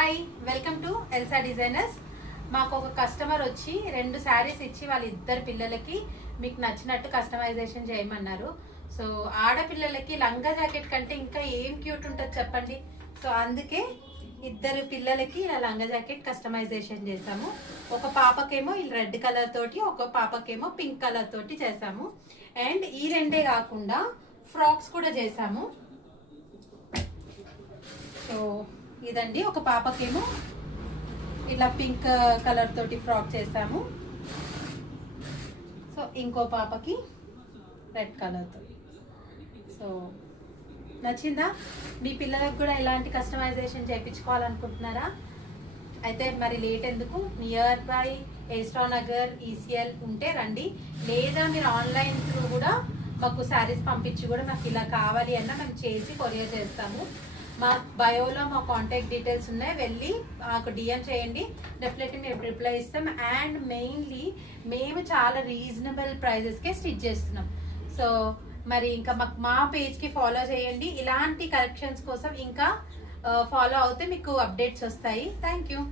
Hi, welcome to Elsa designers. మాకు ఒక customer వచ్చి 2 శారీస్ ఇచ్చి వాళ్ళ ఇద్దరు పిల్లలకి మీకు నచ్చినట్టు కస్టమైజేషన్ చేయమన్నారు. సో ఆడపిల్లలకి లంగా జాకెట్ కంటే ఇంకా ఏం క్యూట్ ఉంటుంది చెప్పండి. సో అందుకే ఇద్దరు పిల్లలకి ఇలా లంగా జాకెట్ కస్టమైజేషన్ చేసాము. ఒక పాపకేమో ఈ రెడ్ కలర్ తోటి, ఒక పాపకేమో పింక్ కలర్ తోటి చేసాము. అండ్ ఈ రెండే కాకుండా ఫ్రాక్స్ కూడా చేసాము. సో ఇదండి, ఒక పాపకేమో ఇలా పింక్ కలర్ తోటి ఫ్రాక్ చేసాము. సో ఇంకో పాపకి రెడ్ కలర్ తోటి. సో నచ్చిందా? మీ పిల్లలకు కూడా ఇలాంటి కస్టమైజేషన్ చేయించుకోవాలనుకుంటున్నారా? అయితే మరి లేట్ ఎందుకు, నియర్ బై ఏస్ట్రా నగర్ ఈసీఎల్ ఉంటే రండి. లేదా మీరు ఆన్లైన్ త్రూ కూడా మాకు శారీస్ పంపించి కూడా మాకు ఇలా కావాలి అన్న మేము చేసి కొరియర్ చేస్తాము. మా బయోలో మా కాంటాక్ట్ డీటెయిల్స్ ఉన్నాయి, వెళ్ళి మాకు డిఎం చేయండి, డెఫినెట్లీ మేము రిప్లై ఇస్తాం. అండ్ మెయిన్లీ మేము చాలా రీజనబుల్ ప్రైజెస్కే స్టిచ్ చేస్తున్నాం. సో మరి ఇంకా మా పేజ్కి ఫాలో చేయండి. ఇలాంటి కలెక్షన్స్ కోసం ఇంకా ఫాలో అవుతే మీకు అప్డేట్స్ వస్తాయి. Thank you.